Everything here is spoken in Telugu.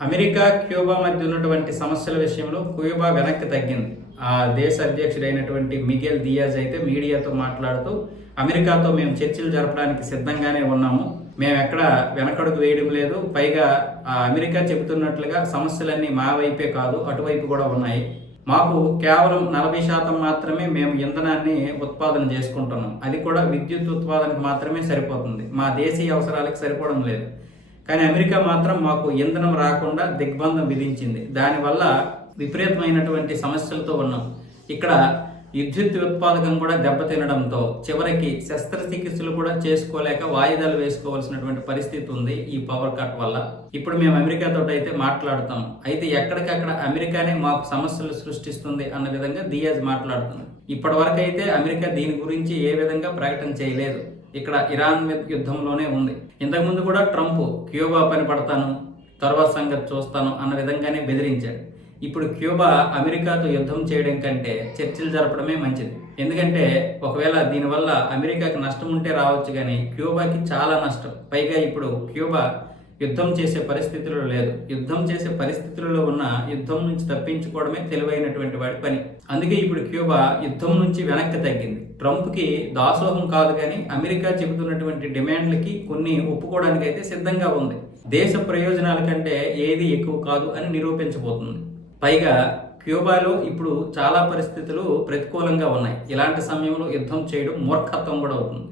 అమెరికా, క్యూబా మధ్య ఉన్నటువంటి సమస్యల విషయంలో క్యూబా వెనక్కి తగ్గింది. ఆ దేశ అధ్యక్షుడైనటువంటి మిగెల్ దియాజ్ అయితే మీడియాతో మాట్లాడుతూ, అమెరికాతో మేము చర్చలు జరపడానికి సిద్ధంగానే ఉన్నాము. మేము ఎక్కడ వెనకడుగు వేయడం లేదు. పైగా అమెరికా చెబుతున్నట్లుగా సమస్యలన్నీ మా వైపే కాదు, అటువైపు కూడా ఉన్నాయి. మాకు కేవలం 40% మాత్రమే మేము ఇంధనాన్ని ఉత్పాదన చేసుకుంటున్నాం. అది కూడా విద్యుత్ ఉత్పాదనకు మాత్రమే సరిపోతుంది. మా దేశీయ అవసరాలకు సరిపోవడం లేదు. కానీ అమెరికా మాత్రం మాకు ఇంధనం రాకుండా దిగ్బంధం విధించింది. దానివల్ల విపరీతమైనటువంటి సమస్యలతో ఉన్నాం. ఇక్కడ విద్యుత్ ఉత్పాదకం కూడా దెబ్బతినడంతో చివరికి శస్త్రచికిత్సలు కూడా చేసుకోలేక వాయిదాలు వేసుకోవాల్సినటువంటి పరిస్థితి ఉంది ఈ పవర్ కట్ వల్ల. ఇప్పుడు మేము అమెరికాతో అయితే మాట్లాడుతాం. అయితే ఎక్కడికక్కడ అమెరికానే మాకు సమస్యలు సృష్టిస్తుంది అన్న విధంగా దియాజ్ మాట్లాడుతున్నారు. ఇప్పటి వరకు అయితే అమెరికా దీని గురించి ఏ విధంగా ప్రకటన చేయలేదు. ఇక్కడ ఇరాన్ మీద యుద్ధంలోనే ఉంది. ఇంతకుముందు కూడా ట్రంప్ క్యూబా పని పడతాను, తర్వాత సంగతి చూస్తాను అన్న విధంగానే బెదిరించాడు. ఇప్పుడు క్యూబా అమెరికాతో యుద్ధం చేయడం కంటే చర్చలు జరపడమే మంచిది. ఎందుకంటే ఒకవేళ దీనివల్ల అమెరికాకి నష్టం ఉంటే రావచ్చు, కానీ క్యూబాకి చాలా నష్టం. పైగా ఇప్పుడు క్యూబా యుద్ధం చేసే పరిస్థితుల్లో లేదు. యుద్ధం చేసే పరిస్థితుల్లో ఉన్న యుద్ధం నుంచి తప్పించుకోవడమే తెలివైనటువంటి వాడి పని. అందుకే ఇప్పుడు క్యూబా యుద్ధం నుంచి వెనక్కి తగ్గింది. ట్రంప్కి దాసోహం కాదు, కానీ అమెరికా చెబుతున్నటువంటి డిమాండ్లకి కొన్ని ఒప్పుకోవడానికి అయితే సిద్ధంగా ఉంది. దేశ ప్రయోజనాల కంటే ఏది ఎక్కువ కాదు అని నిరూపించబోతుంది. పైగా క్యూబాలో ఇప్పుడు చాలా పరిస్థితులు ప్రతికూలంగా ఉన్నాయి. ఇలాంటి సమయంలో యుద్ధం చేయడం మూర్ఖత్వం కూడా అవుతుంది.